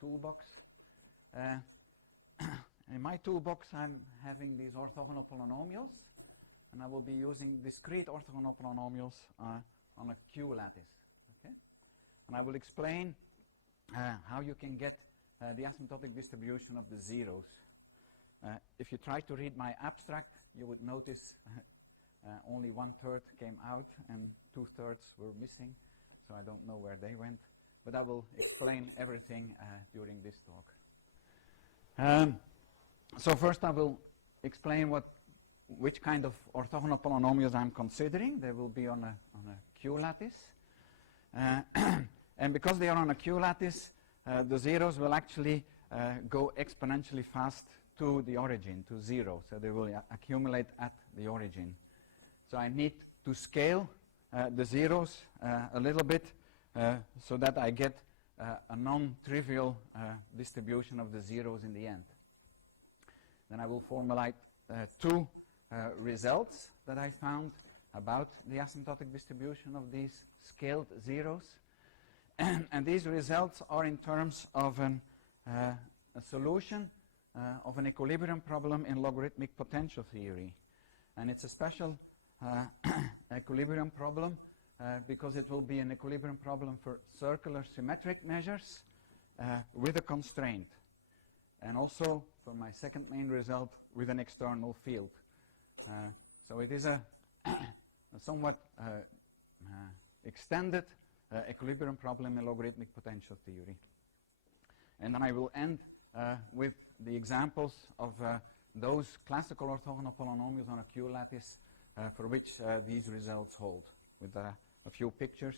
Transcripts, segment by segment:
toolbox. In my toolbox, I'm having these orthogonal polynomials, and I will be using discrete orthogonal polynomials on a q-lattice. Okay? And I will explain how you can get the asymptotic distribution of the zeros. If you try to read my abstract, you would notice only 1/3 came out and 2/3 were missing, so I don't know where they went. But I will explain everything during this talk. So first I will explain which kind of orthogonal polynomials I'm considering. They will be on a q-lattice. And because they are on a q-lattice, the zeros will actually go exponentially fast to the origin, to 0. So they will accumulate at the origin. So I need to scale the zeros a little bit so that I get a non-trivial distribution of the zeros in the end. Then I will formulate two results that I found about the asymptotic distribution of these scaled zeros. And these results are in terms of a solution of an equilibrium problem in logarithmic potential theory. And it's a special equilibrium problem because it will be an equilibrium problem for circular symmetric measures with a constraint. And also, for my second main result, with an external field. So it is a somewhat extended equilibrium problem in logarithmic potential theory. And then I will end with the examples of those classical orthogonal polynomials on a q-lattice for which these results hold, with a few pictures.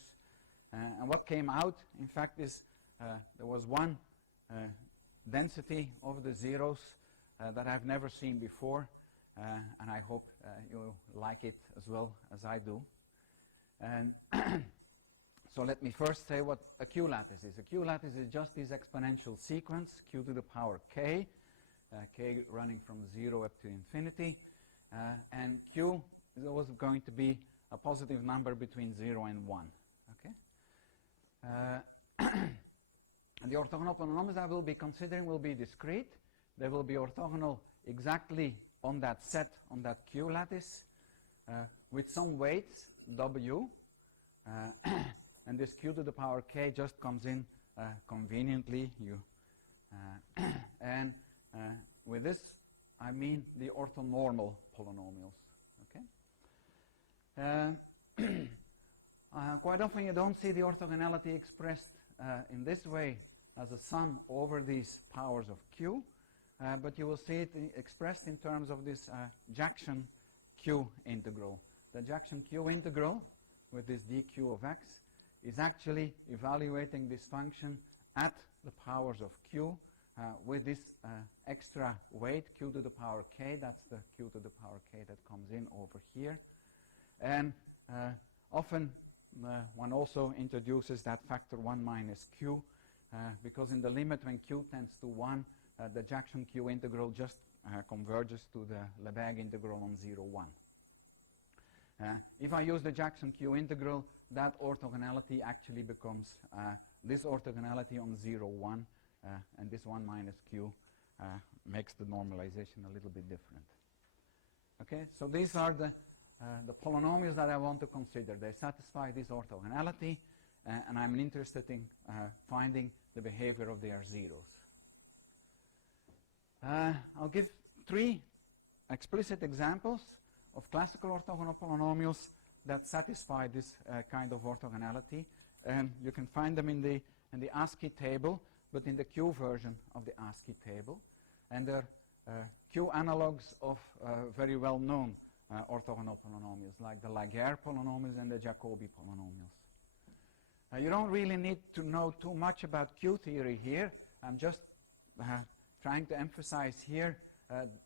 And what came out, in fact, is there was one density of the zeros that I've never seen before, and I hope you like it as well as I do. And so let me first say what a q-lattice is. A q-lattice is just this exponential sequence, q to the power k, k running from 0 up to infinity, and q is always going to be a positive number between 0 and 1. Okay? And the orthogonal polynomials I will be considering will be discrete. They will be orthogonal exactly on that set, on that q-lattice, with some weights, w. And this q to the power k just comes in conveniently. And with this, I mean the orthonormal polynomials. Okay? Quite often you don't see the orthogonality expressed in this way as a sum over these powers of q, but you will see it expressed in terms of this Jackson q integral. The Jackson q integral with this dq of x is actually evaluating this function at the powers of q with this extra weight, q to the power k. That's the q to the power k that comes in over here. And often one also introduces that factor 1 minus q because in the limit when q tends to 1, the Jackson q integral just converges to the Lebesgue integral on 0, 1. If I use the Jackson q integral, that orthogonality actually becomes this orthogonality on 0, 1, and this 1 minus q makes the normalization a little bit different. Okay, so these are the polynomials that I want to consider. They satisfy this orthogonality, and I'm interested in finding the behavior of their zeros. I'll give 3 explicit examples of classical orthogonal polynomials that satisfy this kind of orthogonality, and you can find them in the ASCII table, but in the Q version of the ASCII table, and they're Q analogs of very well-known orthogonal polynomials, like the Laguerre polynomials and the Jacobi polynomials. You don't really need to know too much about Q theory here. I'm just trying to emphasize here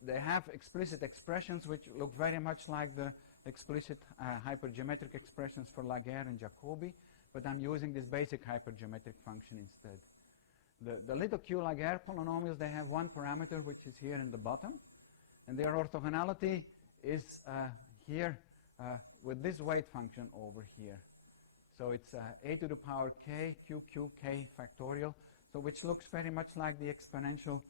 they have explicit expressions which look very much like the explicit hypergeometric expressions for Laguerre and Jacobi, but I'm using this basic hypergeometric function instead. The little Q Laguerre polynomials, they have one parameter which is here in the bottom, and their orthogonality is here with this weight function over here. So it's a to the power k, q, q, k factorial. So which looks very much like the exponential,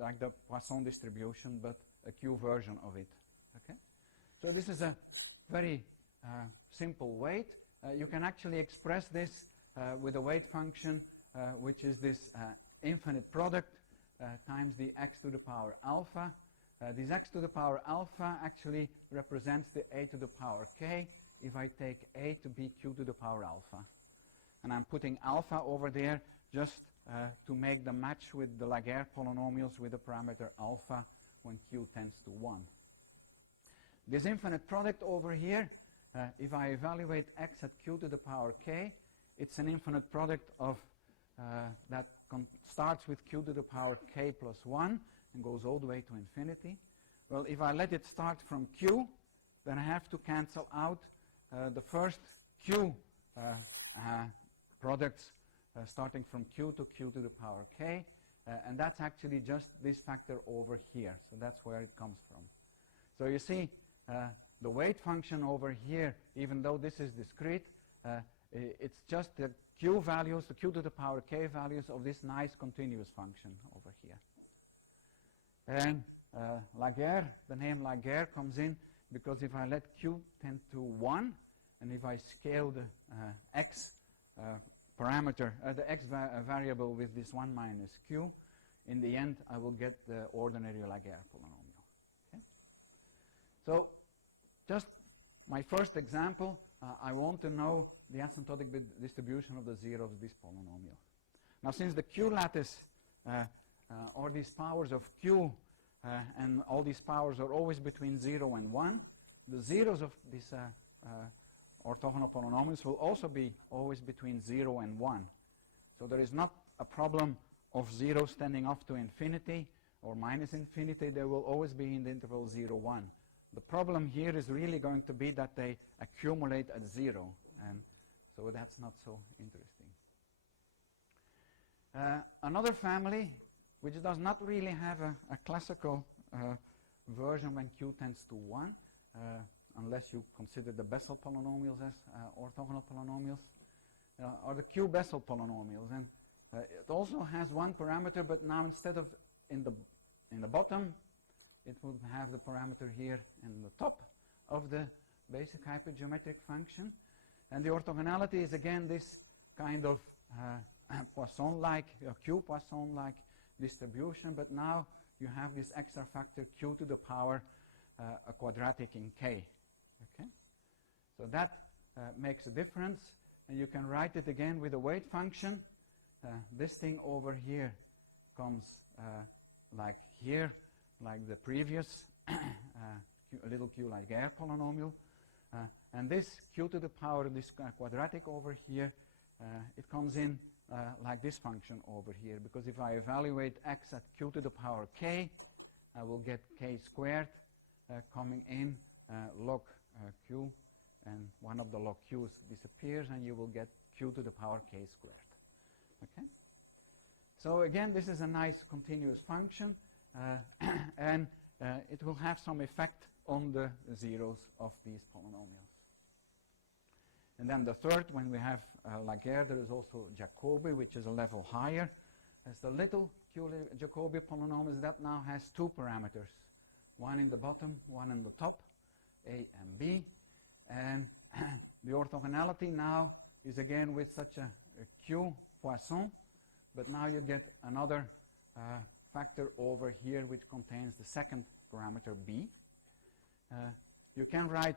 like the Poisson distribution, but a Q version of it. Okay. So this is a very simple weight. You can actually express this with a weight function, which is this infinite product times the x to the power alpha. This x to the power alpha actually represents the a to the power k if I take a to be q to the power alpha. And I'm putting alpha over there just to make the match with the Laguerre polynomials with the parameter alpha when q tends to 1. This infinite product over here, if I evaluate x at q to the power k, it's an infinite product of that starts with q to the power k plus 1 and goes all the way to infinity. Well, if I let it start from q, then I have to cancel out the first q products starting from q to the power k, and that's actually just this factor over here. So that's where it comes from. So you see, the weight function over here, even though this is discrete, it's just the q values, the q to the power k values of this nice continuous function over here. And Laguerre, the name Laguerre comes in because if I let q tend to 1, and if I scale the x parameter, the x variable with this 1 minus q, in the end I will get the ordinary Laguerre polynomial. Okay? So just my first example, I want to know the asymptotic distribution of the zeros of this polynomial. Now since the q-lattice or these powers of q and all these powers are always between 0 and 1, the zeros of these orthogonal polynomials will also be always between 0 and 1. So there is not a problem of zeros tending off to infinity or minus infinity. They will always be in the interval 0, 1. The problem here is really going to be that they accumulate at 0, and so that's not so interesting. Another family which does not really have a classical version when q tends to 1, unless you consider the Bessel polynomials as orthogonal polynomials, are the q-Bessel polynomials. And it also has one parameter, but now instead of in the bottom, it would have the parameter here in the top of the basic hypergeometric function. And the orthogonality is again this kind of Poisson-like, q-Poisson-like distribution, but now you have this extra factor q to the power a quadratic in k. Okay? So that makes a difference, and you can write it again with a weight function. This thing over here comes like here, like the previous little q Laguerre polynomial. And this q to the power, this quadratic over here, it comes in like this function over here, because if I evaluate x at q to the power k, I will get k squared coming in log q, and one of the log q's disappears, and you will get q to the power k squared. Okay? So again, this is a nice continuous function, and it will have some effect on the zeros of these polynomials. And then the third, when we have Laguerre, there is also Jacobi, which is a level higher. As the little Jacobi polynomials, that now has two parameters, one in the bottom, one in the top, a and b. And the orthogonality now is again with such a q Poisson, but now you get another factor over here which contains the second parameter b. You can write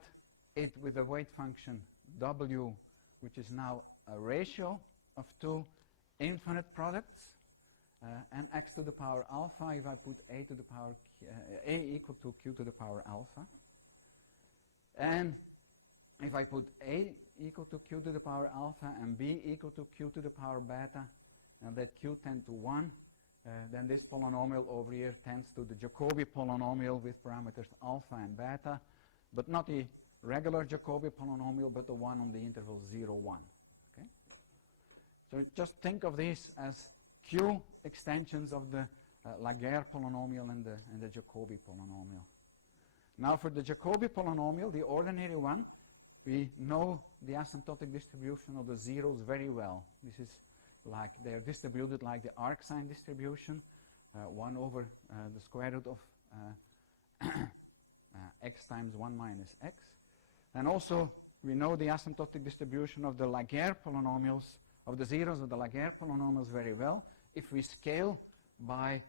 it with a weight function w, which is now a ratio of two infinite products, and x to the power alpha if I put a to the power a equal to q to the power alpha. And if I put a equal to q to the power alpha and b equal to q to the power beta, and let q tend to 1, then this polynomial over here tends to the Jacobi polynomial with parameters alpha and beta, but not the regular Jacobi polynomial, but the one on the interval 0, 1. Okay? So just think of these as q extensions of the Laguerre polynomial and the Jacobi polynomial. Now for the Jacobi polynomial, the ordinary one, we know the asymptotic distribution of the zeros very well. This is like they are distributed like the arc sign distribution, 1 over the square root of x times 1 minus x. And also we know the asymptotic distribution of the Laguerre polynomials, of the zeros of the Laguerre polynomials very well. If we scale by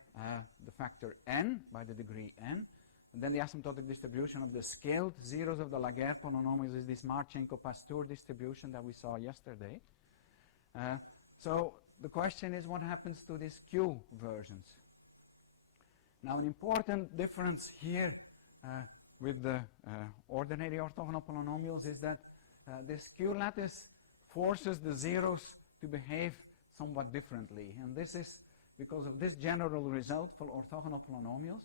the factor n, by the degree n, and then the asymptotic distribution of the scaled zeros of the Laguerre polynomials is this Marchenko-Pastur distribution that we saw yesterday. So the question is, what happens to these Q versions? Now, an important difference here with the ordinary orthogonal polynomials is that this q-lattice forces the zeros to behave somewhat differently. And this is because of this general result for orthogonal polynomials.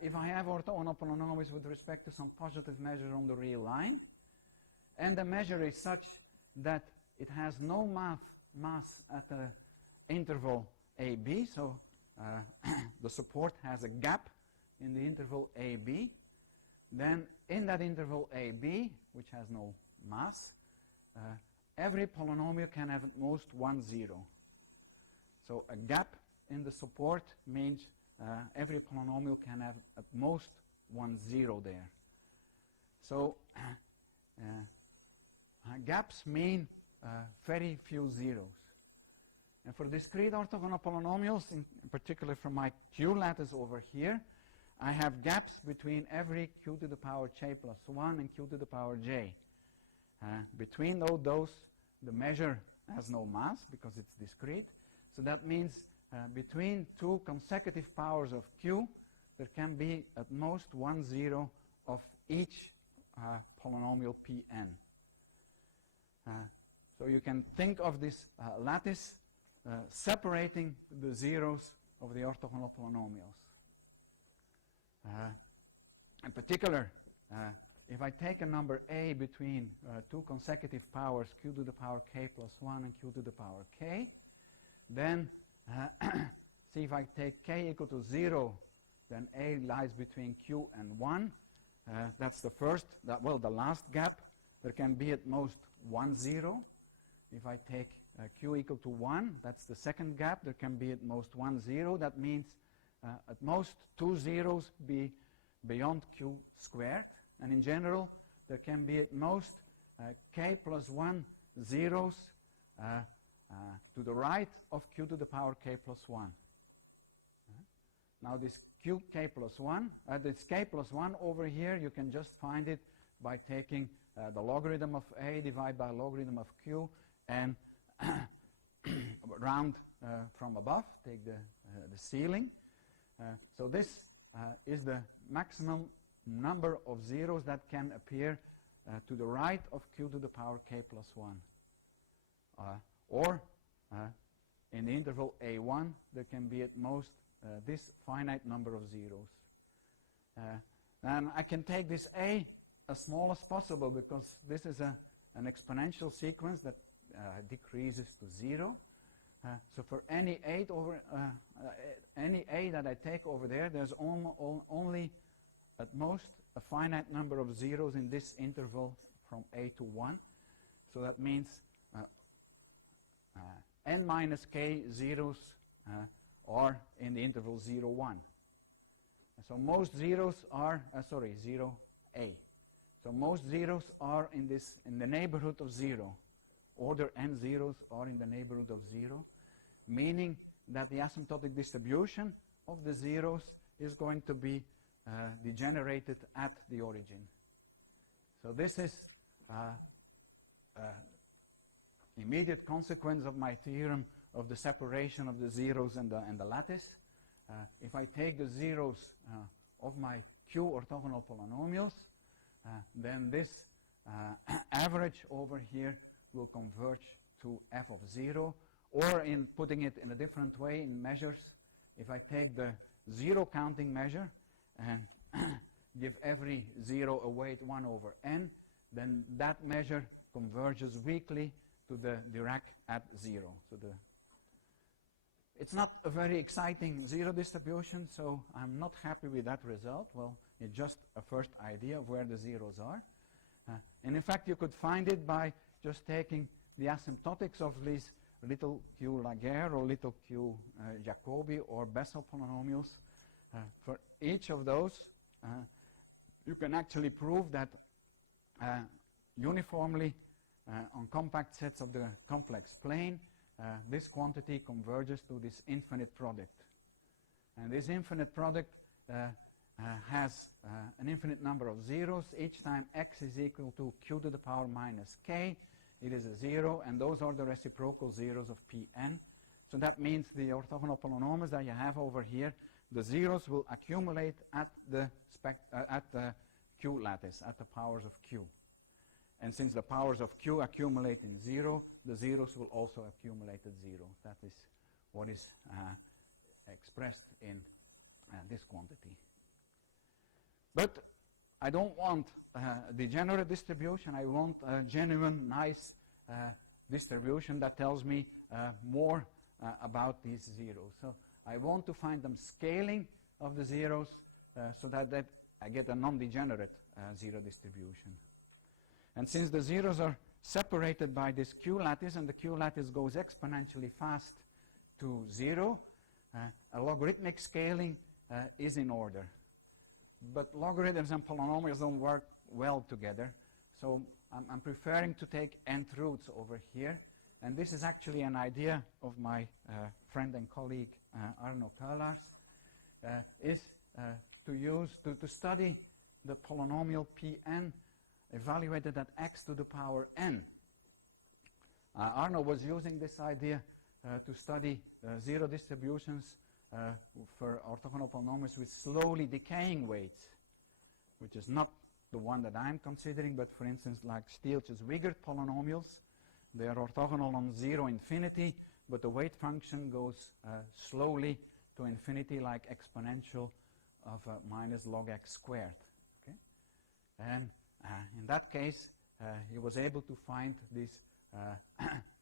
If I have orthogonal polynomials with respect to some positive measure on the real line, and the measure is such that it has no mass at the interval AB, so the support has a gap in the interval AB, then in that interval AB, which has no mass, every polynomial can have at most 1 0. So a gap in the support means every polynomial can have at most 1 0 there. So gaps mean very few zeros. And for discrete orthogonal polynomials, in particular from my q-lattice over here, I have gaps between every q to the power j plus 1 and q to the power j. Between those, the measure has no mass because it's discrete. So that means between two consecutive powers of q, there can be at most 1 0 of each polynomial Pn. So you can think of this lattice separating the zeros of the orthogonal polynomials. In particular, if I take a number a between two consecutive powers, q to the power k plus 1 and q to the power k, then see if I take k equal to 0, then a lies between q and 1. That's the first, the last gap. There can be at most 1 0. If I take q equal to 1, that's the second gap. There can be at most 1 0. That means at most 2 zeros be beyond q squared. And in general, there can be at most k plus 1 zeros to the right of q to the power k plus 1. Now this k plus 1 over here, you can just find it by taking the logarithm of a divided by logarithm of q and round from above, take the ceiling. So this is the maximum number of zeros that can appear to the right of q to the power k plus 1. Or in the interval a1, there can be at most this finite number of zeros. And I can take this a as small as possible because this is an exponential sequence that decreases to 0. So for any a that I take over there, there's only at most a finite number of zeros in this interval from a to 1. So that means n minus k zeros are in the interval 0, 1. So most zeros are, 0, a. So most zeros are in the neighborhood of 0. Order n zeros are in the neighborhood of 0, meaning that the asymptotic distribution of the zeros is going to be degenerated at the origin. So this is immediate consequence of my theorem of the separation of the zeros and the lattice. If I take the zeros of my q orthogonal polynomials, then this average over here will converge to f of 0. Or in putting it in a different way in measures, if I take the zero counting measure and give every 0 a weight 1 over n, then that measure converges weakly to the Dirac at 0. So it's not a very exciting zero distribution, so I'm not happy with that result. Well, it's just a first idea of where the zeros are. And in fact, you could find it by just taking the asymptotics of these little q Laguerre or little q Jacobi or Bessel polynomials. For each of those, you can actually prove that uniformly on compact sets of the complex plane, this quantity converges to this infinite product. And this infinite product has an infinite number of zeros. Each time x is equal to q to the power minus k, it is a 0, and those are the reciprocal zeros of Pn. So that means the orthogonal polynomials that you have over here, the zeros will accumulate at the q-lattice, at the powers of q. And since the powers of q accumulate in 0, the zeros will also accumulate at 0. That is what is expressed in this quantity. But I don't want a degenerate distribution. I want a genuine, nice distribution that tells me more about these zeros. So I want to find them scaling of the zeros so that I get a non-degenerate zero distribution. And since the zeros are separated by this q-lattice, and the q-lattice goes exponentially fast to 0, a logarithmic scaling is in order. But logarithms and polynomials don't work well together, so I'm preferring to take nth roots over here. And this is actually an idea of my friend and colleague Arno Köhlers, is to study the polynomial Pn evaluated at x to the power n. Arno was using this idea to study zero distributions for orthogonal polynomials with slowly decaying weights, which is not the one that I'm considering, but for instance like Stieltjes-Wigert polynomials. They are orthogonal on 0 infinity, but the weight function goes slowly to infinity like exponential of minus log x squared. Okay? And in that case, he was able to find these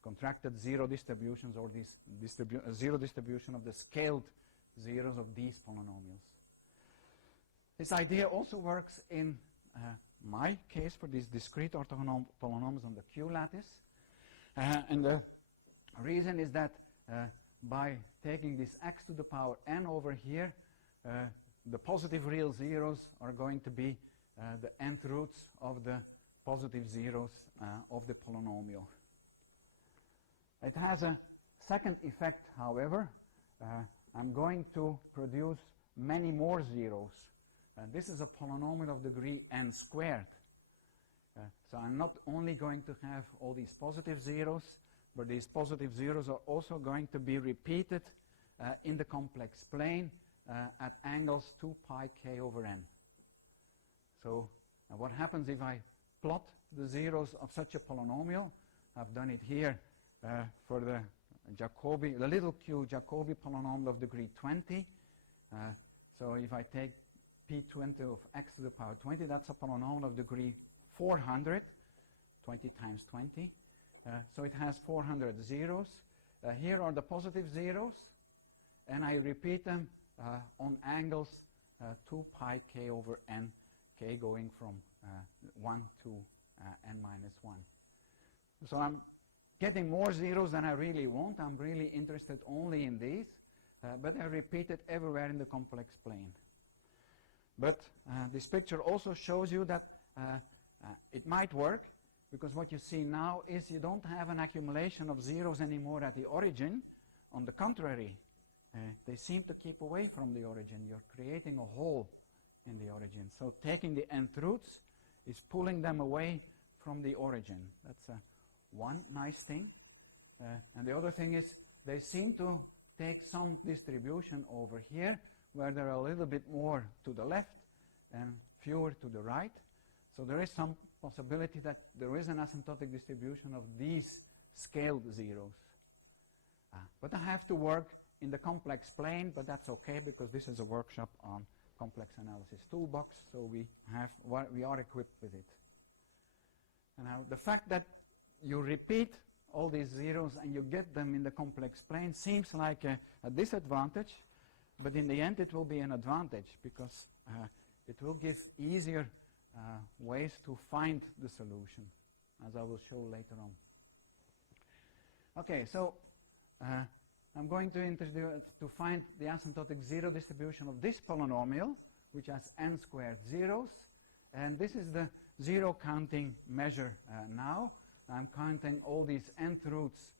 contracted zero distributions, or this zero distribution of the scaled zeros of these polynomials. This idea also works in my case for these discrete orthogonal polynomials on the q-lattice. And the reason is that by taking this x to the power n over here, the positive real zeros are going to be the nth roots of the positive zeros of the polynomial. It has a second effect, however. I'm going to produce many more zeros. This is a polynomial of degree n squared. So I'm not only going to have all these positive zeros, but these positive zeros are also going to be repeated in the complex plane at angles 2 pi k over n. So what happens if I plot the zeros of such a polynomial? I've done it here for the Jacobi, the little q Jacobi polynomial of degree 20. So if I take p20 of x to the power 20, that's a polynomial of degree 400, 20 times 20. So it has 400 zeros. Here are the positive zeros, and I repeat them on angles 2 pi k over n, k going from 1 to n minus 1. So I'm getting more zeros than I really want. I'm really interested only in these, but I repeat it everywhere in the complex plane. But this picture also shows you that it might work, because what you see now is you don't have an accumulation of zeros anymore at the origin. On the contrary, they seem to keep away from the origin. You're creating a hole in the origin. So taking the nth roots is pulling them away from the origin. That's one nice thing. And the other thing is they seem to take some distribution over here, where they're a little bit more to the left and fewer to the right. So there is some possibility that there is an asymptotic distribution of these scaled zeros. But I have to work in the complex plane, but that's okay, because this is a workshop on complex analysis toolbox, so we are equipped with it. And now the fact that you repeat all these zeros and you get them in the complex plane seems like a disadvantage, but in the end it will be an advantage, because it will give easier ways to find the solution, as I will show later on. Okay, so I'm going to find the asymptotic zero distribution of this polynomial, which has n squared zeros. And this is the zero counting measure now. I'm counting all these nth roots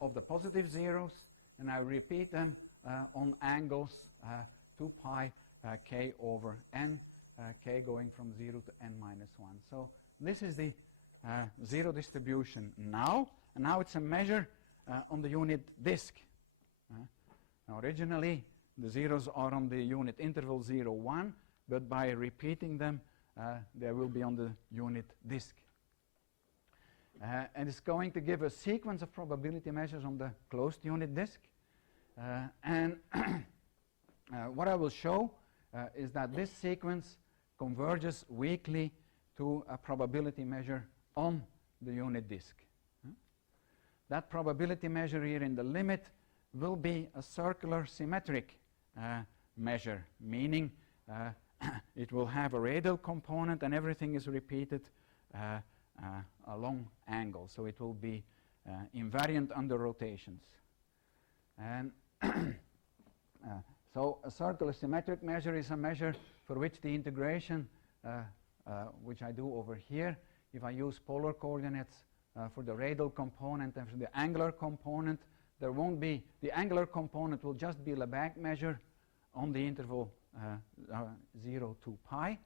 of the positive zeros, and I repeat them on angles 2 pi k over n, k going from 0 to n minus 1. So this is the zero distribution now. And now it's a measure on the unit disk. Now originally, the zeros are on the unit interval 0, 1, but by repeating them, they will be on the unit disk. And it's going to give a sequence of probability measures on the closed unit disk. And what I will show is that this sequence converges weakly to a probability measure on the unit disk. That probability measure here in the limit will be a circular symmetric measure, meaning it will have a radial component and everything is repeated along angles. So it will be invariant under rotations. And so a circular symmetric measure is a measure for which the integration, which I do over here, if I use polar coordinates for the radial component and for the angular component, there won't be, the angular component will just be a Lebesgue measure on the interval 0 to pi,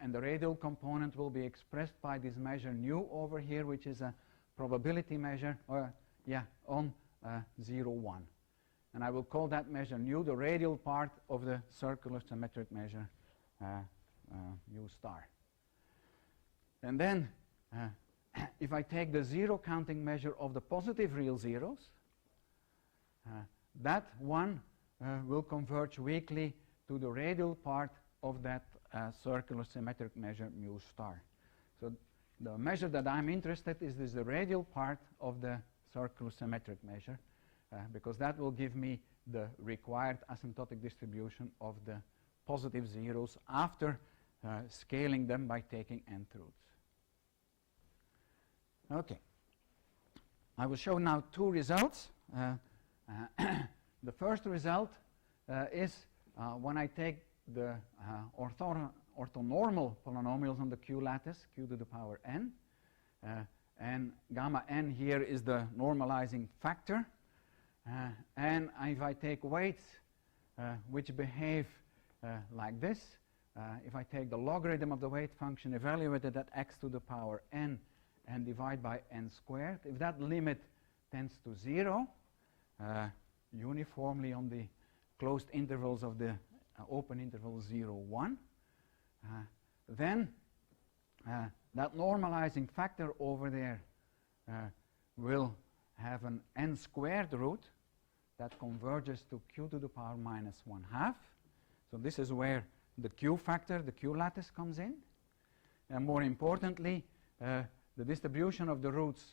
and the radial component will be expressed by this measure nu over here, which is a probability measure on 0, 1. And I will call that measure nu the radial part of the circular symmetric measure mu star. And then if I take the zero counting measure of the positive real zeros, that one will converge weakly to the radial part of that circular symmetric measure mu star. So the measure that I'm interested in is the radial part of the circular symmetric measure, because that will give me the required asymptotic distribution of the positive zeros after scaling them by taking nth roots. Okay. I will show now two results. The first result is when I take the orthonormal polynomials on the q-lattice, q to the power n, and gamma n here is the normalizing factor. And if I take weights which behave like this, if I take the logarithm of the weight function evaluated at x to the power n and divide by n squared, if that limit tends to 0, uniformly on the closed intervals of the open interval 0, 1, then that normalizing factor over there will have an n squared root that converges to q to the power minus 1/2. So this is where the q factor, the q lattice, comes in. And more importantly, the distribution of the roots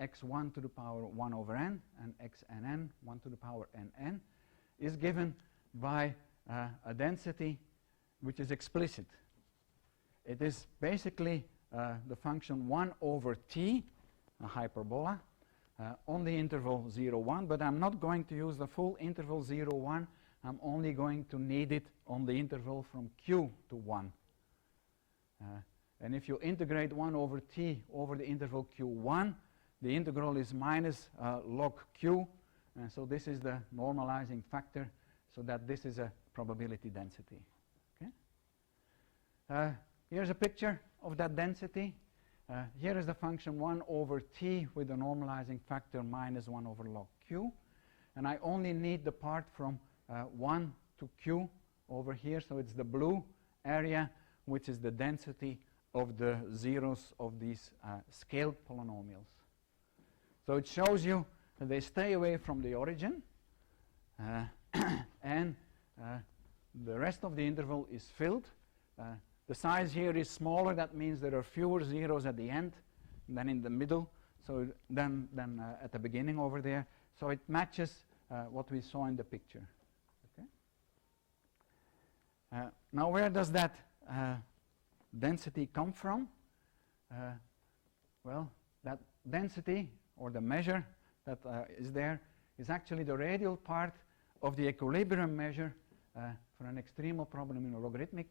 x1 to the power 1 over n and xnn 1 to the power nn is given by a density which is explicit. It is basically the function 1 over t, a hyperbola, on the interval 0, 1, but I'm not going to use the full interval 0, 1. I'm only going to need it on the interval from q to 1. And if you integrate 1 over t over the interval q1, the integral is minus log q, and so this is the normalizing factor, so that this is a probability density. Okay? Here's a picture of that density. Here is the function 1 over t with the normalizing factor minus 1 over log q, and I only need the part from 1 to q over here, so it's the blue area, which is the density of the zeros of these scaled polynomials. So it shows you that they stay away from the origin, and the rest of the interval is filled. The size here is smaller. That means there are fewer zeros at the end than in the middle, so than at the beginning over there. So it matches what we saw in the picture. Okay? Now, where does that density come from? Well, that density, or the measure, that is there is actually the radial part of the equilibrium measure for an extremal problem in a logarithmic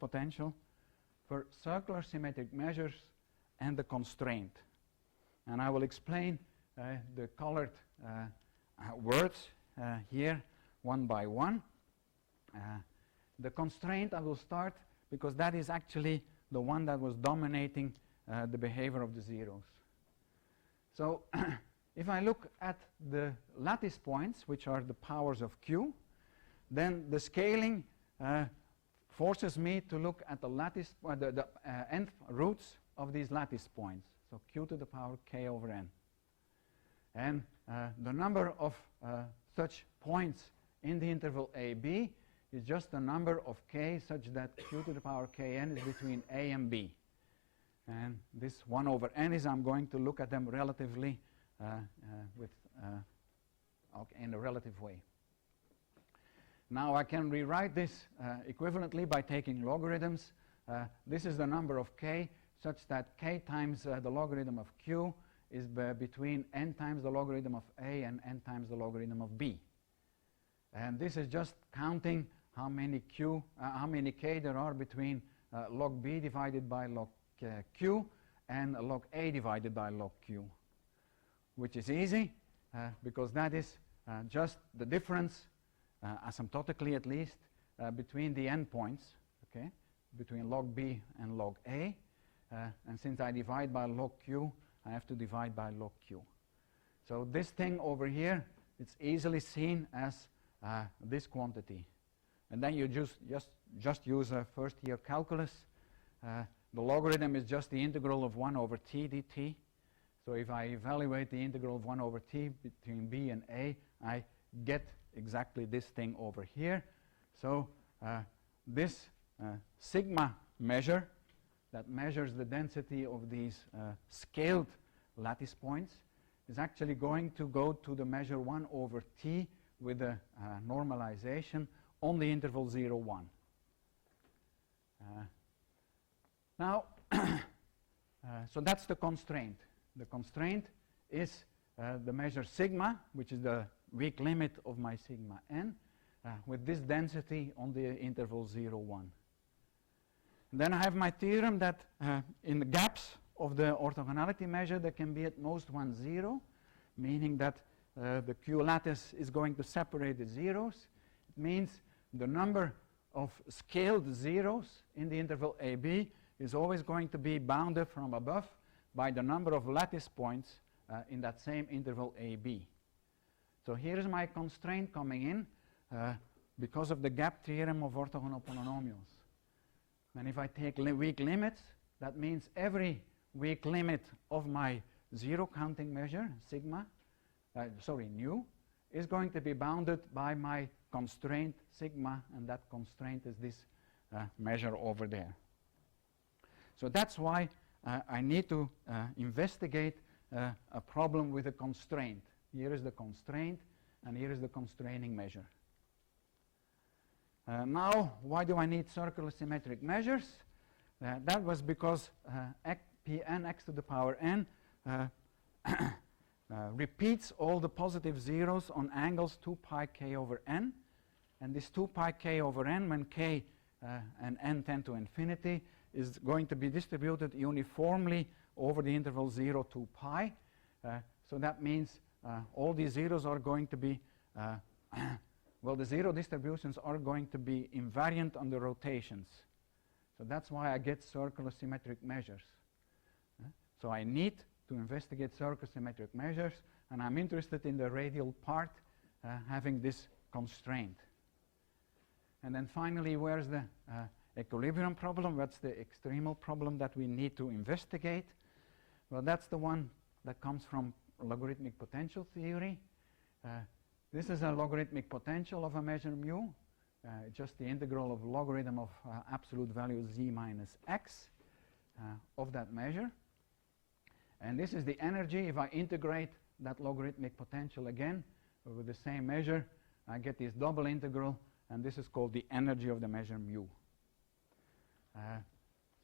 potential for circular symmetric measures and the constraint. And I will explain the colored words here one by one. The constraint I will start because that is actually the one that was dominating the behavior of the zeros. So if I look at the lattice points, which are the powers of q, then the scaling forces me to look at the lattice, the nth roots of these lattice points. So q to the power k over n. And the number of such points in the interval AB is just the number of k such that q to the power kn is between a and b. And this 1 over n is I'm going to look at them relatively in a relative way. Now I can rewrite this equivalently by taking logarithms. This is the number of k such that k times the logarithm of q is between n times the logarithm of a and n times the logarithm of b. And this is just counting how many k there are between log b divided by log q and log a divided by log q, which is easy because that is just the difference, asymptotically at least, between the endpoints, okay, between log b and log a. And since I divide by log q, I have to divide by log q. So this thing over here, it's easily seen as this quantity. And then you just use a first-year calculus. The logarithm is just the integral of 1 over t dt. So if I evaluate the integral of 1 over t between b and a, I get exactly this thing over here. So this sigma measure that measures the density of these scaled lattice points is actually going to go to the measure 1 over t with a normalization on the interval 0, 1. Now, so that's the constraint. The constraint is the measure sigma, which is the weak limit of my sigma n, with this density on the interval 0, 1. And then I have my theorem that in the gaps of the orthogonality measure there can be at most 1 0, meaning that the q-lattice is going to separate the zeros. It means the number of scaled zeros in the interval AB is always going to be bounded from above by the number of lattice points in that same interval AB. So here is my constraint coming in because of the gap theorem of orthogonal polynomials. And if I take weak limits, that means every weak limit of my zero counting measure, sigma, nu, is going to be bounded by my constraint sigma, and that constraint is this measure over there. So that's why I need to investigate a problem with a constraint. Here is the constraint, and here is the constraining measure. Now, why do I need circular symmetric measures? That was because Pn x to the power n repeats all the positive zeros on angles 2 pi k over n. And this 2 pi k over n, when k and n tend to infinity, is going to be distributed uniformly over the interval 0 to pi. So that means all these zeros are going to be, well, the zero distributions are going to be invariant on the rotations. So that's why I get circular symmetric measures. So I need to investigate circular symmetric measures, and I'm interested in the radial part having this constraint. And then finally, where's the equilibrium problem? What's the extremal problem that we need to investigate? Well, that's the one that comes from logarithmic potential theory. This is a logarithmic potential of a measure mu, just the integral of logarithm of absolute value z minus x of that measure. And this is the energy. If I integrate that logarithmic potential again with the same measure, I get this double integral, and this is called the energy of the measure mu.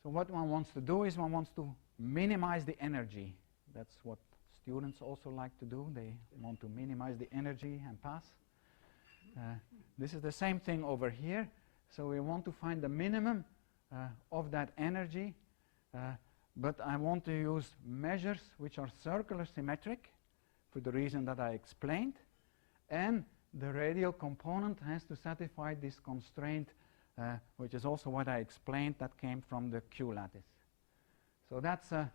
So what one wants to do is one wants to minimize the energy. That's what students also like to do. They want to minimize the energy and pass. This is the same thing over here. So we want to find the minimum of that energy, but I want to use measures which are circular symmetric for the reason that I explained, and the radial component has to satisfy this constraint, which is also what I explained that came from the q-lattice. So that's an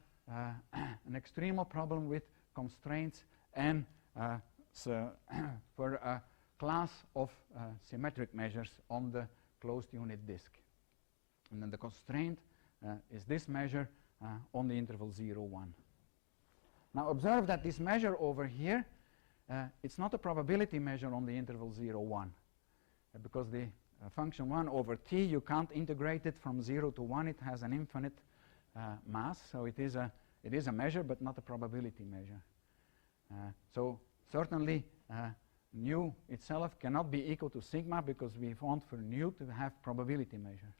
extremal problem with constraints and so for a class of symmetric measures on the closed unit disk. And then the constraint is this measure on the interval 0, 1. Now observe that this measure over here, it's not a probability measure on the interval 0, 1. Because the function 1 over t, you can't integrate it from 0 to 1. It has an infinite mass. So it is a measure, but not a probability measure. So certainly nu itself cannot be equal to sigma, because we want for nu to have probability measure.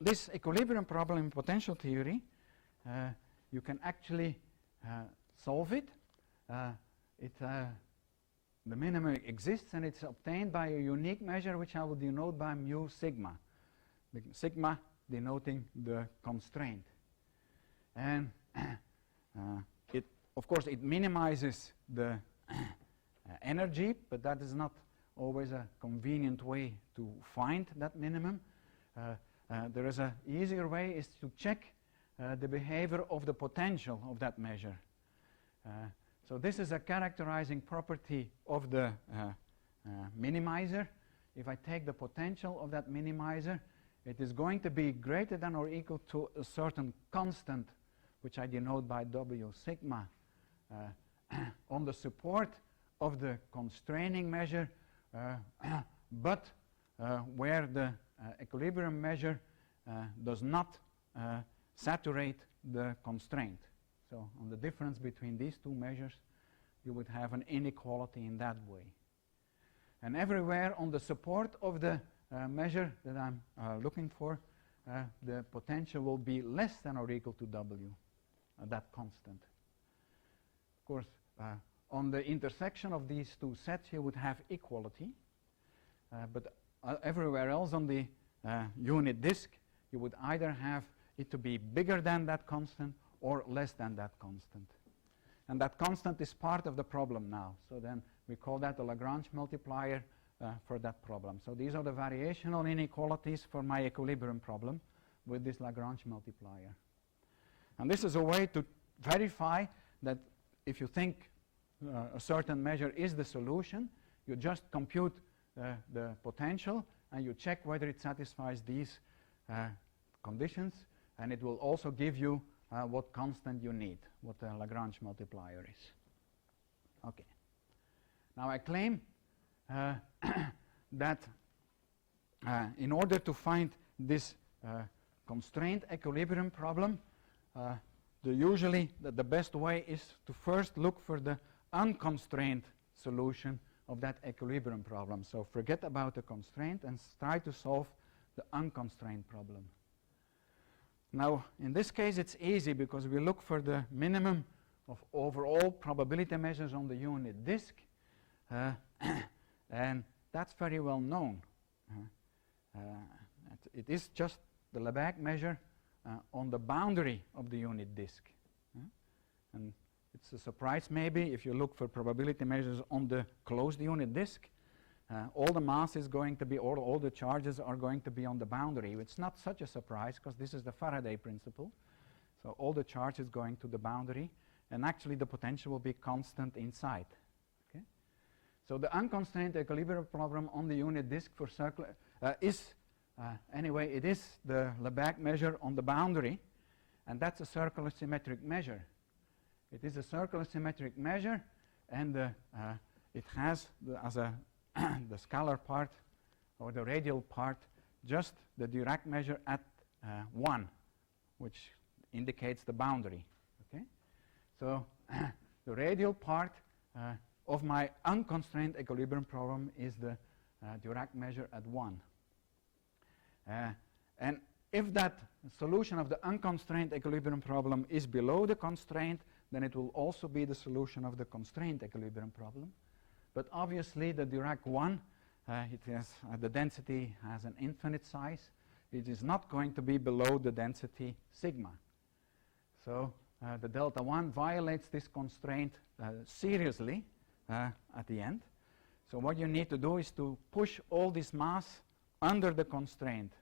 This equilibrium problem in potential theory, you can actually solve it. The minimum exists, and it's obtained by a unique measure which I will denote by mu sigma. Sigma denoting the constraint. And of course, it minimizes the energy, but that is not always a convenient way to find that minimum. There is an easier way, is to check the behavior of the potential of that measure. So this is a characterizing property of the minimizer. If I take the potential of that minimizer, it is going to be greater than or equal to a certain constant, which I denote by W sigma, on the support of the constraining measure, but where the equilibrium measure does not saturate the constraint. So on the difference between these two measures, you would have an inequality in that way. And everywhere on the support of the measure that I'm looking for, the potential will be less than or equal to W, that constant. Of course, on the intersection of these two sets, you would have equality. But everywhere else on the unit disk, you would either have it to be bigger than that constant or less than that constant. And that constant is part of the problem now. So then we call that the Lagrange multiplier for that problem. So these are the variational inequalities for my equilibrium problem with this Lagrange multiplier. And this is a way to verify that if you think a certain measure is the solution, you just compute the potential and you check whether it satisfies these conditions, and it will also give you what constant you need, what the Lagrange multiplier is. Okay. Now I claim that in order to find this constraint equilibrium problem, usually the best way is to first look for the unconstrained solution of that equilibrium problem. So forget about the constraint and try to solve the unconstrained problem. Now, in this case, it's easy because we look for the minimum of overall probability measures on the unit disk, and that's very well known. It is just the Lebesgue measure on the boundary of the unit disk. And it's a surprise maybe if you look for probability measures on the closed unit disk. All the mass is going to be, all the charges are going to be on the boundary. It's not such a surprise because this is the Faraday principle. So all the charge is going to the boundary, and actually the potential will be constant inside. Okay? So the unconstrained equilibrium problem on the unit disk for circular is, anyway, it is the Lebesgue measure on the boundary, and that's a circular symmetric measure. It is a circular symmetric measure, and it has as a the scalar part or the radial part just the Dirac measure at 1, which indicates the boundary. Okay? So the radial part of my unconstrained equilibrium problem is the Dirac measure at 1. And if that solution of the unconstrained equilibrium problem is below the constraint, then it will also be the solution of the constrained equilibrium problem. But obviously, the Dirac one, the density has an infinite size. It is not going to be below the density sigma. So the delta 1 violates this constraint seriously at the end. So what you need to do is to push all this mass under the constraint.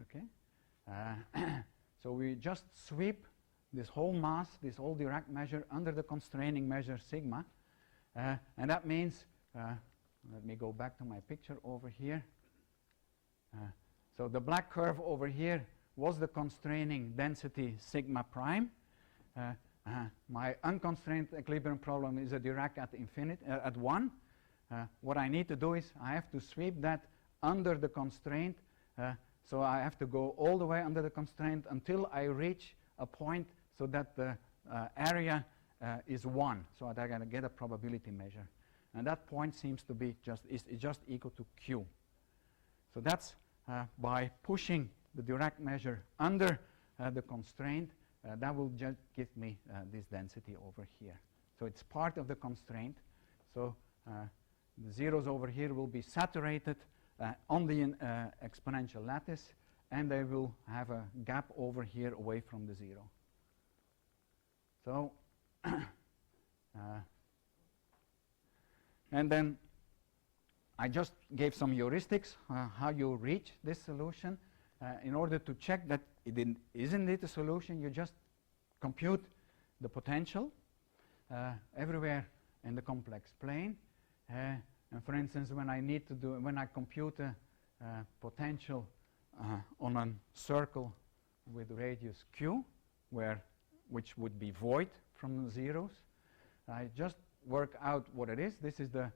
Okay? So we just sweep this whole mass, this whole Dirac measure, under the constraining measure sigma. And that means, let me go back to my picture over here. So the black curve over here was the constraining density sigma prime. My unconstrained equilibrium problem is a Dirac at infinity, at 1. What I need to do is I have to sweep that under the constraint. So I have to go all the way under the constraint until I reach a point so that the area is 1, so that I'm going to get a probability measure. And that point seems to be is just equal to Q. So that's by pushing the Dirac measure under the constraint, that will just give me this density over here. So it's part of the constraint. So the zeros over here will be saturated on the exponential lattice, and they will have a gap over here away from the 0. So, and then I just gave some heuristics how you reach this solution. In order to check that isn't it a solution, you just compute the potential everywhere in the complex plane. And for instance, when I compute a potential on a circle with radius q, which would be void from the zeros, I just work out what it is. This is the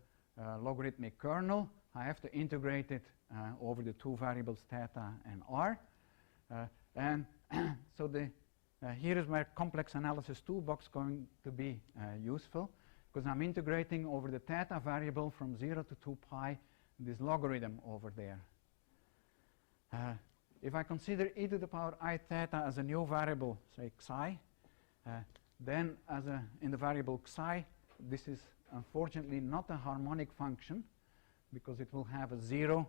logarithmic kernel. I have to integrate it over the two variables theta and r. And so here is my complex analysis toolbox going to be useful, because I'm integrating over the theta variable from 0 to 2 pi this logarithm over there. If I consider e to the power I theta as a new variable, say psi, then in the variable psi, this is unfortunately not a harmonic function, because it will have a 0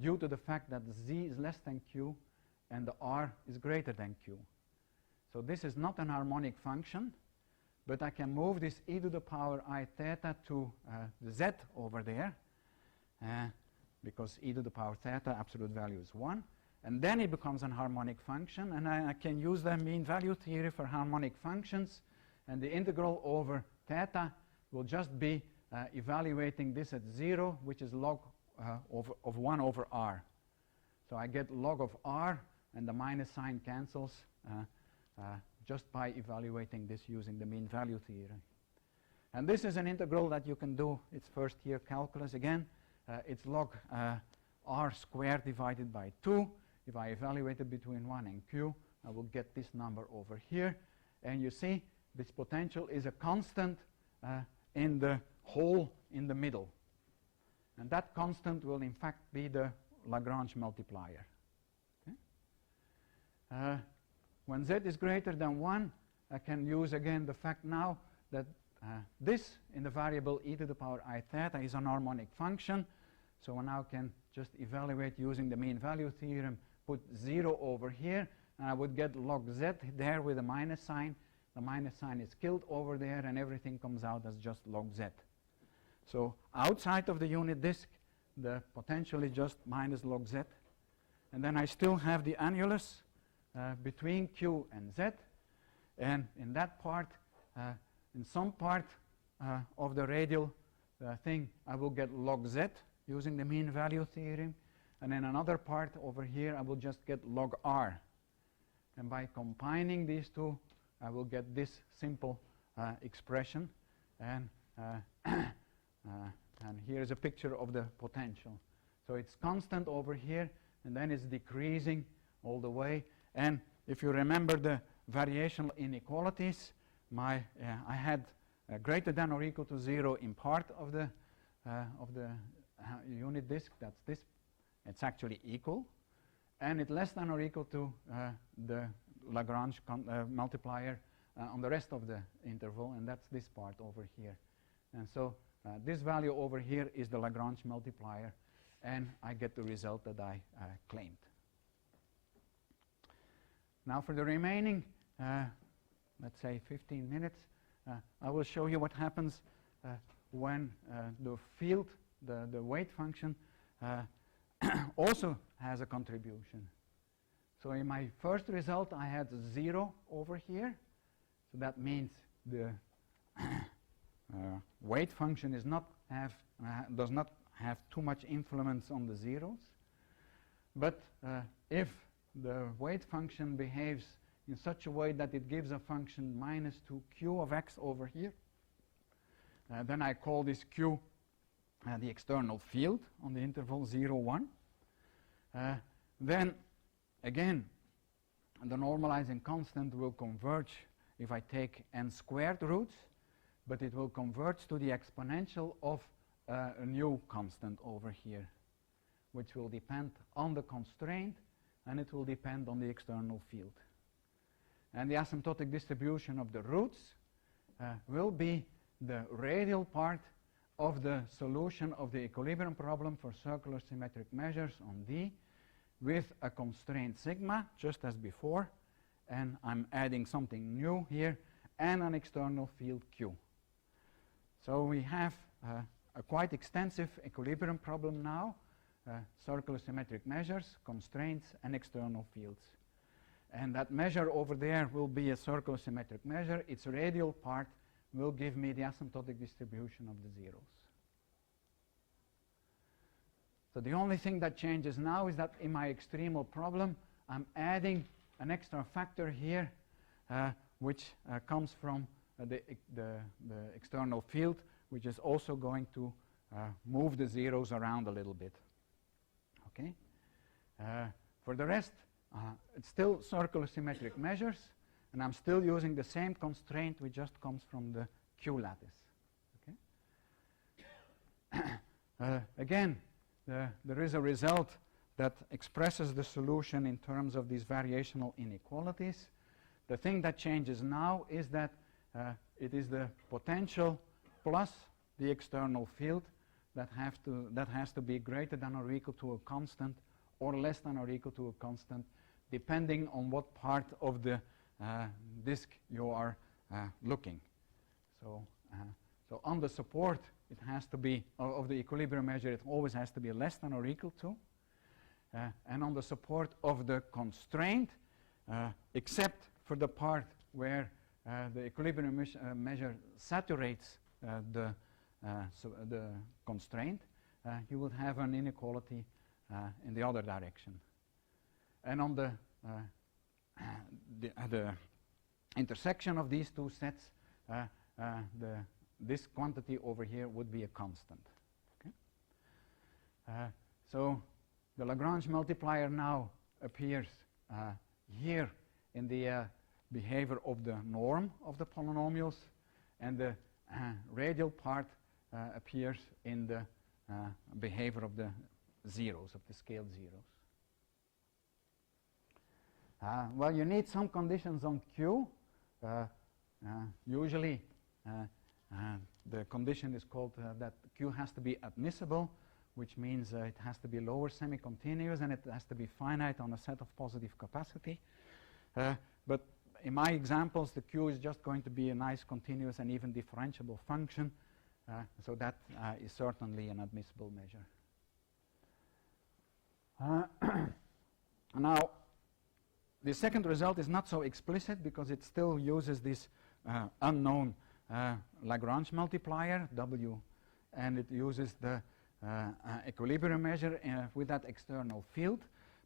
due to the fact that z is less than q and the r is greater than q. So this is not an harmonic function, but I can move this e to the power I theta to the z over there, because e to the power theta absolute value is 1. And then it becomes an harmonic function, and I can use the mean value theory for harmonic functions, and the integral over theta will just be evaluating this at 0, which is log of 1 over r. So I get log of r, and the minus sign cancels just by evaluating this using the mean value theory. And this is an integral that you can do. It's first year calculus again. It's log r squared divided by 2. If I evaluate it between 1 and q, I will get this number over here. And you see, this potential is a constant in the hole in the middle. And that constant will in fact be the Lagrange multiplier. Okay? When z is greater than 1, I can use again the fact now that this in the variable e to the power I theta is an harmonic function. So I now can just evaluate using the mean value theorem, put 0 over here, and I would get log z there with a minus sign. The minus sign is killed over there, and everything comes out as just log z. So outside of the unit disk, the potential is just minus log z. And then I still have the annulus between q and z. And in that part, in some part of the radial thing, I will get log z using the mean value theorem. And in another part over here, I will just get log r. And by combining these two, I will get this simple expression. And here is a picture of the potential. So it's constant over here, and then it's decreasing all the way. And if you remember the variational inequalities, I had greater than or equal to 0 in part of the unit disk. That's this. It's actually equal. and it's less than or equal to the Lagrange multiplier on the rest of the interval, and that's this part over here. And so this value over here is the Lagrange multiplier, and I get the result that I claimed. Now for the remaining, let's say 15 minutes, I will show you what happens when the field, the weight function, also has a contribution. So in my first result, I had 0 over here. So that means the weight function does not have too much influence on the zeros. But if the weight function behaves in such a way that it gives a function minus 2q of x over here, then I call this q the external field on the interval 0, 1. Then again, the normalizing constant will converge if I take n squared roots, but it will converge to the exponential of a new constant over here, which will depend on the constraint, and it will depend on the external field. And the asymptotic distribution of the roots will be the radial part of the solution of the equilibrium problem for circular symmetric measures on D with a constraint sigma, just as before, and I'm adding something new here, and an external field Q. So we have a quite extensive equilibrium problem now, circular symmetric measures, constraints, and external fields. And that measure over there will be a circular symmetric measure. Its radial part will give me the asymptotic distribution of the zeros. So the only thing that changes now is that in my extremal problem, I'm adding an extra factor here, which comes from the external field, which is also going to move the zeros around a little bit. Okay. For the rest, it's still circular symmetric measures, and I'm still using the same constraint which just comes from the q-lattice. Okay. Again, there is a result that expresses the solution in terms of these variational inequalities. The thing that changes now is that it is the potential plus the external field that has to be greater than or equal to a constant, or less than or equal to a constant, depending on what part of the disk you are looking. So on the support, it has to be, of the equilibrium measure, it always has to be less than or equal to. And on the support of the constraint, except for the part where the equilibrium measure saturates the constraint, you will have an inequality in the other direction. And on the intersection of these two sets, this quantity over here would be a constant. Okay? So the Lagrange multiplier now appears here in the behavior of the norm of the polynomials, and the radial part appears in the behavior of the zeros, of the scaled zeros. Well, you need some conditions on Q. Usually, the condition is called that Q has to be admissible, which means it has to be lower semi-continuous, and it has to be finite on a set of positive capacity. But in my examples, the Q is just going to be a nice continuous and even differentiable function. So that is certainly an admissible measure. Now, the second result is not so explicit because it still uses this unknown Lagrange multiplier, W, and it uses the equilibrium measure with that external field.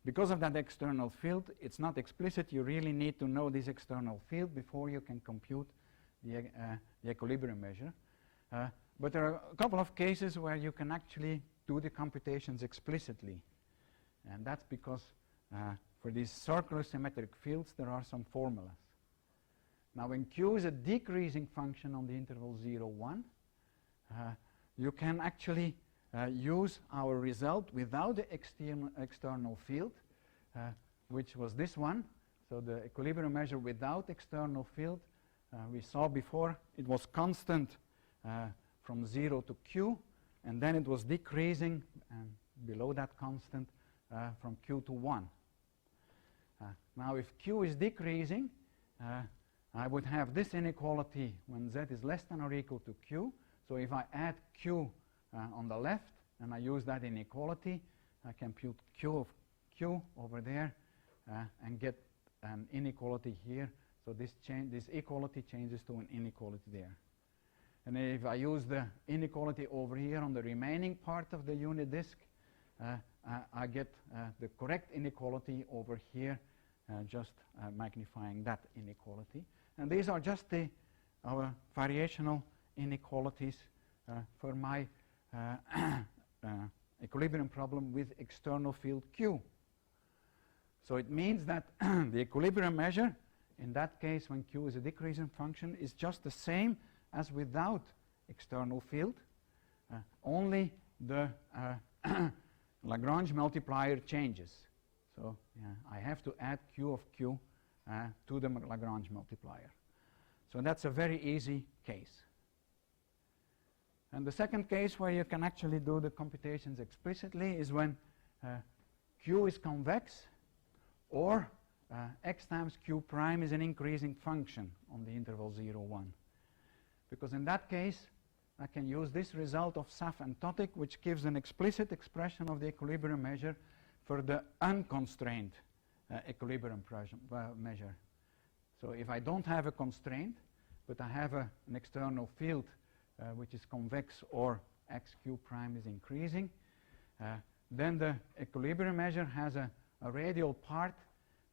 Because of that external field, it's not explicit. You really need to know this external field before you can compute the equilibrium measure. But there are a couple of cases where you can actually do the computations explicitly. And that's because for these circular symmetric fields, there are some formulas. Now, when Q is a decreasing function on the interval 0, 1, you can actually use our result without the external field, which was this one. So the equilibrium measure without external field, we saw before it was constant from 0 to q, and then it was decreasing below that constant from q to 1. Now if q is decreasing, I would have this inequality when z is less than or equal to q. So if I add q on the left and I use that inequality, I can put q of q over there and get an inequality here. So this equality changes to an inequality there. And if I use the inequality over here on the remaining part of the unit disk, I get the correct inequality over here, just magnifying that inequality. And these are just our variational inequalities for my equilibrium problem with external field q. So it means that the equilibrium measure, in that case when q is a decreasing function, is just the same as without external field. Only the Lagrange multiplier changes. So I have to add q of q to the Lagrange multiplier. So that's a very easy case. And the second case where you can actually do the computations explicitly is when q is convex, or x times q prime is an increasing function on the interval 0, 1. Because in that case, I can use this result of asymptotic, which gives an explicit expression of the equilibrium measure for the unconstrained equilibrium measure. So if I don't have a constraint, but I have an external field which is convex, or x q prime is increasing, then the equilibrium measure has a radial part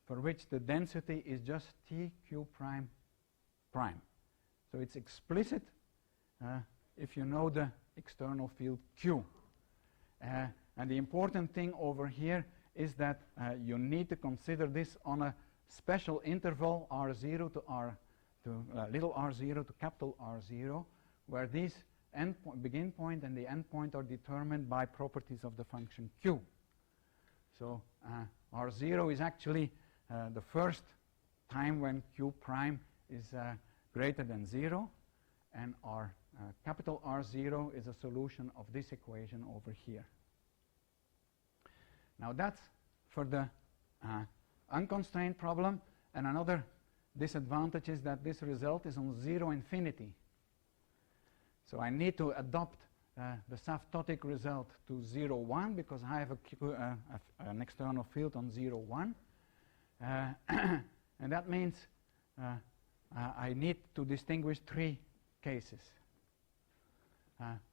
for which the density is just t q prime prime. So it's explicit if you know the external field q. And the important thing over here is that you need to consider this on a special interval r0 to little r0 to capital R0, where these begin point and the end point are determined by properties of the function q. So r0 is actually the first time when q prime is greater than 0, and our capital R0 is a solution of this equation over here. Now that's for the unconstrained problem, and another disadvantage is that this result is on 0 infinity. So I need to adopt the asymptotic result to 0, 1, because I have an external field on 0, 1. And that means I need to distinguish three cases.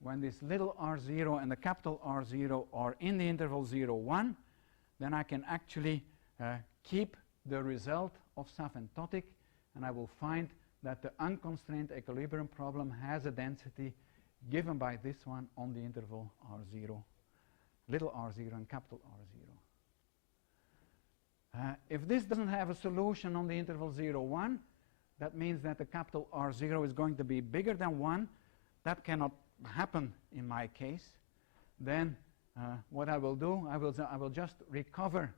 When this little r0 and the capital R0 are in the interval 0, 1, then I can actually keep the result of asymptotic, and I will find that the unconstrained equilibrium problem has a density given by this one on the interval r0, little r0 and capital R0. If this doesn't have a solution on the interval 0, 1, that means that the capital R0 is going to be bigger than 1. That cannot happen in my case. Then what I will do, I will just recover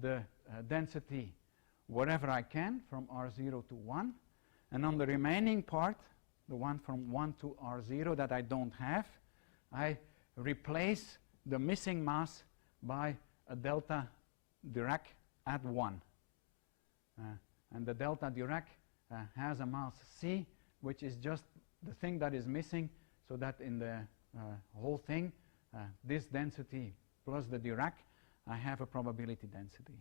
the density wherever I can from R0 to 1. And on the remaining part, the one from 1 to R0 that I don't have, I replace the missing mass by a delta Dirac at 1. And the delta Dirac has a mass c, which is just the thing that is missing, so that in the whole thing, this density plus the Dirac, I have a probability density.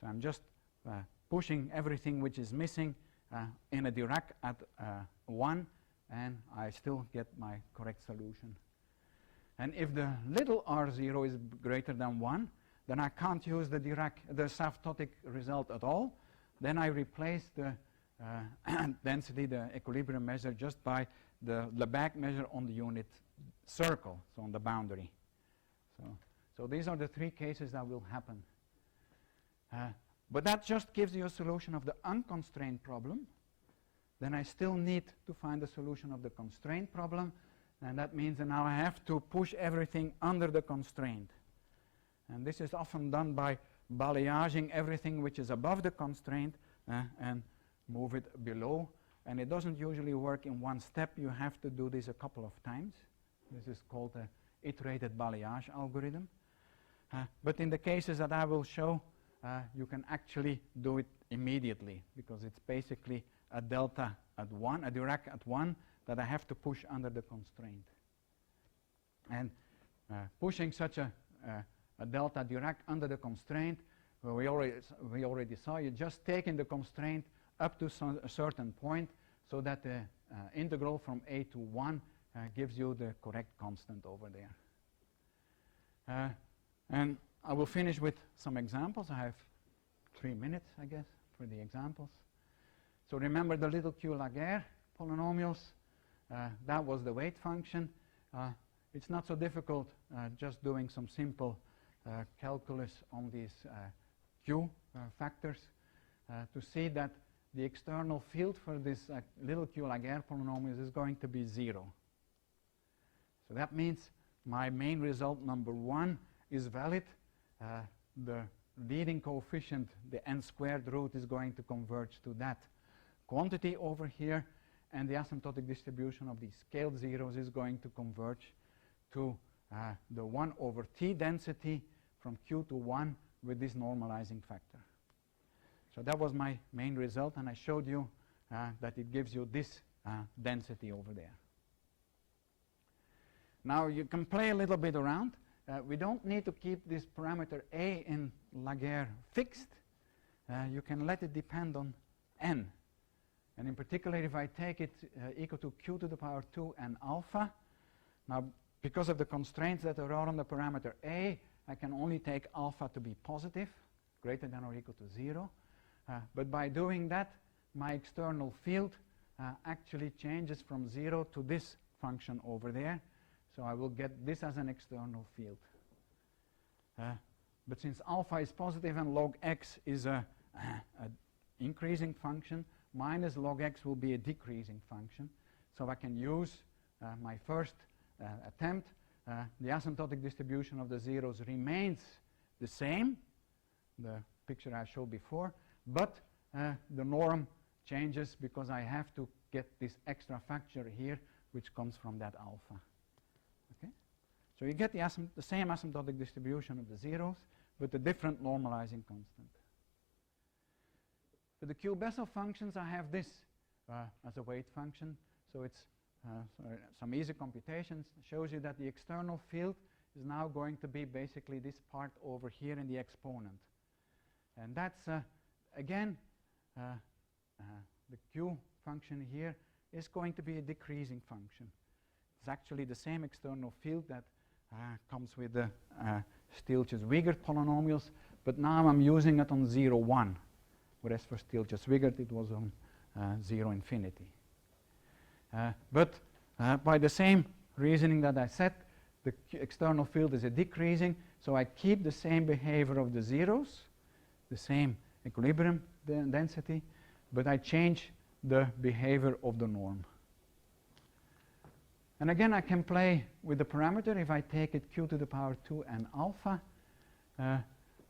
So I'm just pushing everything which is missing in a Dirac at 1, and I still get my correct solution. And if the little r0 is greater than 1, then I can't use the Dirac, the asymptotic result at all. Then I replace the density, the equilibrium measure, just by the Lebesgue measure on the unit circle, so on the boundary. So these are the three cases that will happen. But that just gives you a solution of the unconstrained problem. Then I still need to find a solution of the constraint problem, and that means that now I have to push everything under the constraint. And this is often done by balayaging everything which is above the constraint and move it below. And it doesn't usually work in one step. You have to do this a couple of times. This is called a iterated balayage algorithm. But in the cases that I will show, you can actually do it immediately, because it's basically a delta at 1, a Dirac at 1, that I have to push under the constraint. And pushing such a delta Dirac under the constraint, well, we already saw, you just taking the constraint up to a certain point, so that the integral from a to 1 gives you the correct constant over there. And I will finish with some examples. I have 3 minutes, I guess, for the examples. So remember the little q-Laguerre polynomials. That was the weight function. It's not so difficult just doing some simple calculus on these q factors to see that the external field for this little q-Laguerre polynomials is going to be 0. So that means my main result number 1 is valid. The leading coefficient, the n squared root, is going to converge to that quantity over here, and the asymptotic distribution of these scaled zeros is going to converge to the 1 over t density from q to 1 with this normalizing factor. So that was my main result, and I showed you that it gives you this density over there. Now you can play a little bit around. We don't need to keep this parameter a in Laguerre fixed. You can let it depend on n. And in particular, if I take it equal to q to the power 2 and alpha, now because of the constraints that are on the parameter a, I can only take alpha to be positive, greater than or equal to 0. But by doing that, my external field actually changes from 0 to this function over there. So I will get this as an external field. But since alpha is positive and log x is an increasing function, minus log x will be a decreasing function. So I can use my first attempt. The asymptotic distribution of the zeros remains the same, the picture I showed before, but the norm changes because I have to get this extra factor here, which comes from that alpha. Okay? So you get the same asymptotic distribution of the zeros, but a different normalizing constant. For the q-Bessel functions, I have this as a weight function. So it's some easy computations. Shows you that the external field is now going to be basically this part over here in the exponent. And that's, again, the q function here is going to be a decreasing function. It's actually the same external field that comes with the Stieltjes-Wiegert polynomials, but now I'm using it on 0, 1. Whereas for Stieltjes-Wiegert it was on 0 infinity. But by the same reasoning that I said, the external field is a decreasing, so I keep the same behavior of the zeros, the same equilibrium density, but I change the behavior of the norm. And again, I can play with the parameter. If I take it q to the power 2 and alpha,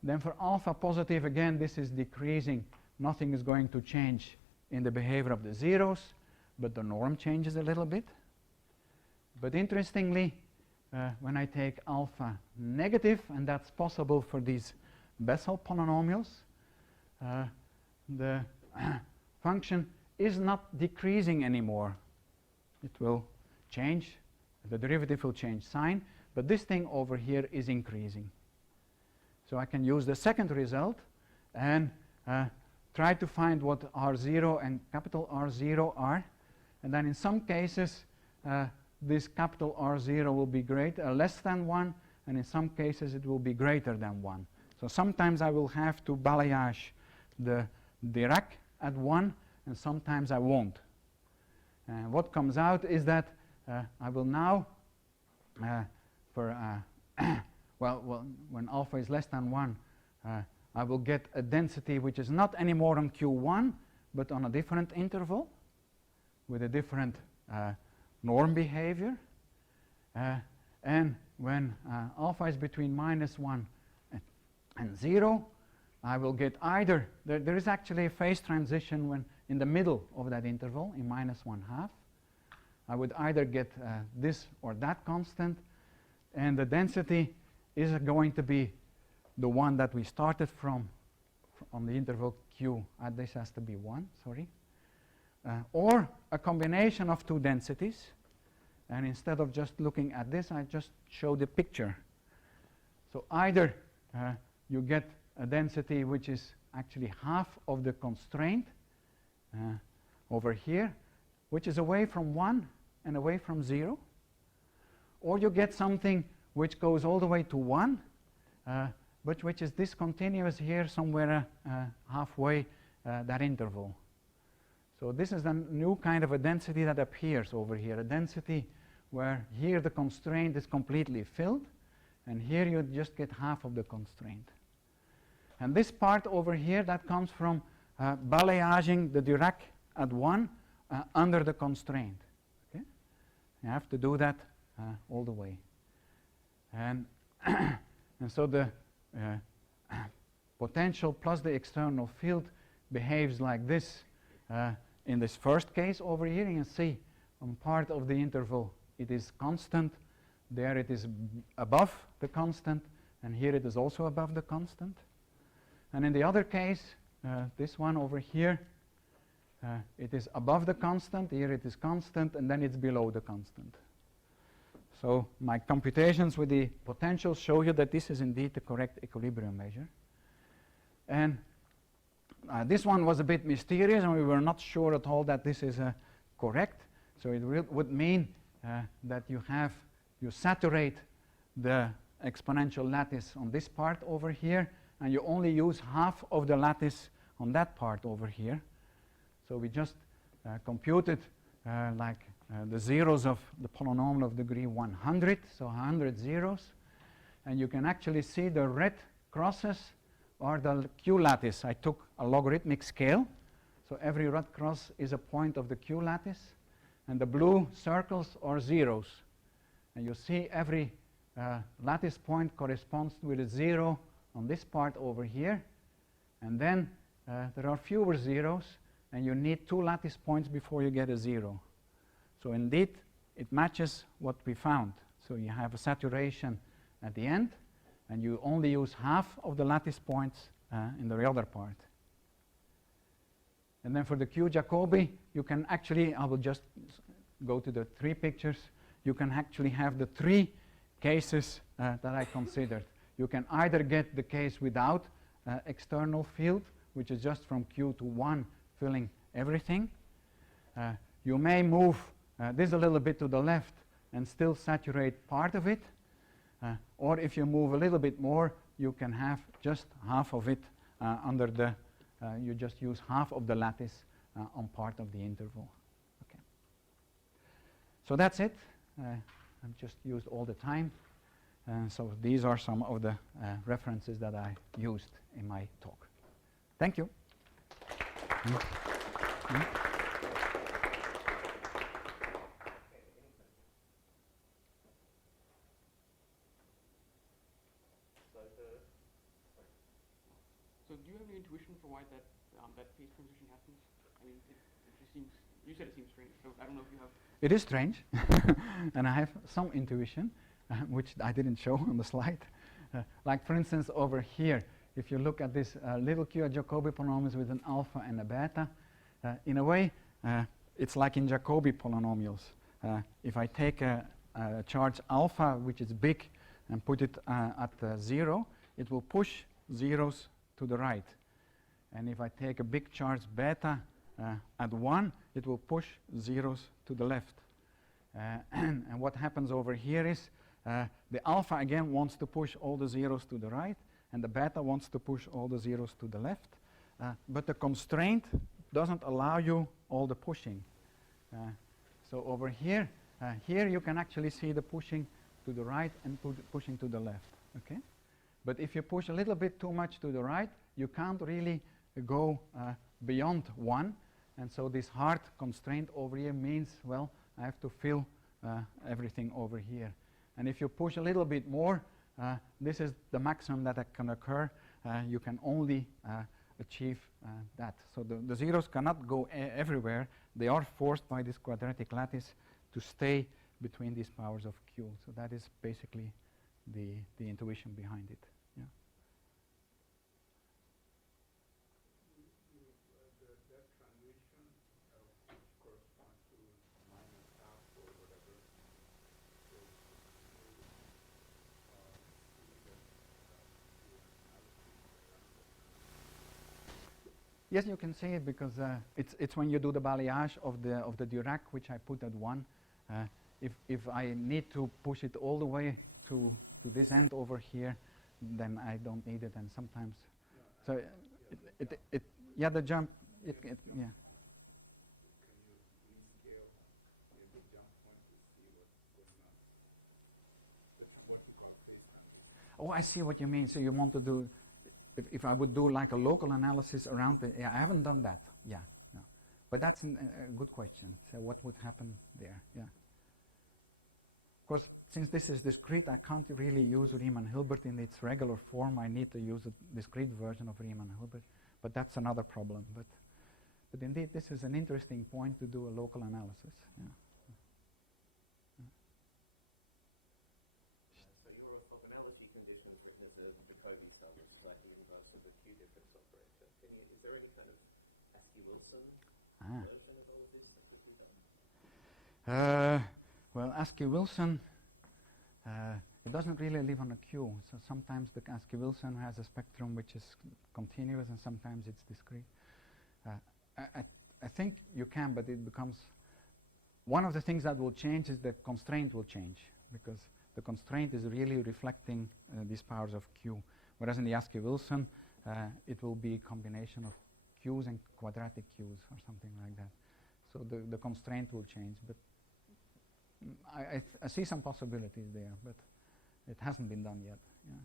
then for alpha positive, again, this is decreasing. Nothing is going to change in the behavior of the zeros, but the norm changes a little bit. But interestingly, when I take alpha negative, and that's possible for these Bessel polynomials, the function is not decreasing anymore. It will change, the derivative will change sign, but this thing over here is increasing. So I can use the second result and try to find what R0 and capital R0 are. And then in some cases, this capital R0 will be less than 1, and in some cases it will be greater than 1. So sometimes I will have to balayage the Dirac at 1, and sometimes I won't. What comes out is that I will now, when alpha is less than 1, I will get a density which is not anymore on q1, but on a different interval with a different norm behavior. And when alpha is between -1 and 0, I will get either, there is actually a phase transition when in the middle of that interval, in -1/2. I would either get this or that constant, and the density is going to be the one that we started from on the interval q. This has to be 1, sorry. Or a combination of two densities. And instead of just looking at this, I just show the picture. So either you get a density which is actually half of the constraint over here, which is away from 1 and away from 0. Or you get something which goes all the way to 1, but which is discontinuous here somewhere halfway that interval. So this is a new kind of a density that appears over here, a density where here the constraint is completely filled, and here you just get half of the constraint. And this part over here, that comes from balayaging the Dirac at 1 under the constraint. Okay? You have to do that all the way. And, and so the potential plus the external field behaves like this in this first case over here. You can see on part of the interval it is constant. There it is above the constant, and here it is also above the constant. And in the other case, this one over here, it is above the constant. Here it is constant, and then it's below the constant. So my computations with the potentials show you that this is indeed the correct equilibrium measure. And this one was a bit mysterious, and we were not sure at all that this is correct. So it would mean that you saturate the exponential lattice on this part over here, and you only use half of the lattice on that part over here. So we just computed the zeros of the polynomial of degree 100, so 100 zeros. And you can actually see the red crosses are the q-lattice. I took a logarithmic scale, so every red cross is a point of the q-lattice, and the blue circles are zeros. And you see every lattice point corresponds with a 0 on this part over here, and then there are fewer zeros, and you need 2 lattice points before you get a 0. So indeed, it matches what we found. So you have a saturation at the end, and you only use half of the lattice points in the other part. And then for the Q-Jacobi, you can actually, I will just go to the 3 pictures. You can actually have the 3 cases that I considered. You can either get the case without external field, which is just from Q to 1 filling everything. You may move this a little bit to the left and still saturate part of it. Or if you move a little bit more, you can have just half of it under the, you just use half of the lattice on part of the interval. Okay. So that's it. I've just used all the time. So these are some of the references that I used in my talk. Thank you. So do you have any intuition for why that phase transition happens? I mean, it just seems, you said it seems strange, so I don't know if you have... It is strange, and I have some intuition, which I didn't show on the slide. Like for instance over here, if you look at this little Q-Jacobi polynomials with an alpha and a beta, in a way it's like in Jacobi polynomials. If I take a charge alpha, which is big, and put it at 0, it will push zeros to the right. And if I take a big charge beta at 1, it will push zeros to the left. And what happens over here is the alpha again wants to push all the zeros to the right, and the beta wants to push all the zeros to the left. But the constraint doesn't allow you all the pushing. So over here, here you can actually see the pushing to the right and pushing to the left. Okay? But if you push a little bit too much to the right, you can't really go beyond 1. And so this hard constraint over here means, well, I have to fill everything over here. And if you push a little bit more, this is the maximum that can occur. you can only achieve that. So the zeros cannot go everywhere. They are forced by this quadratic lattice to stay between these powers of q. So that is basically the intuition behind it. Yeah. That transition, which corresponds to minus half or whatever, so Yes, you can say it because it's when you do the balayage of the Dirac, which I put at 1. If I need to push it all the way to this end over here, then I don't need it, and sometimes. So yeah, the jump. Yeah. Can you rescale the jump point to see what's going on? That's what you call phase transition. Oh, I see what you mean. So you want to do. If I would do like a local analysis around the, yeah, I haven't done that. Yeah, no. But that's a good question. So what would happen there? Yeah. Of course, since this is discrete, I can't really use Riemann-Hilbert in its regular form. I need to use a discrete version of Riemann-Hilbert. But that's another problem. But indeed, this is an interesting point to do a local analysis. Yeah. So your orthogonality condition is written as a Jacobi sum, which is like the inverse of the Q difference operator. Is there any kind of Assche-Wilson version of all of this that could be done? Well, Assche-Wilson, it doesn't really live on a Q. So sometimes the Assche-Wilson has a spectrum which is continuous, and sometimes it's discrete. I think you can, but it becomes one of the things that will change is the constraint will change, because the constraint is really reflecting these powers of Q. Whereas in the Assche-Wilson, it will be a combination of Q's and quadratic Q's or something like that. So the constraint will change. But I see some possibilities there, but it hasn't been done yet. Yeah.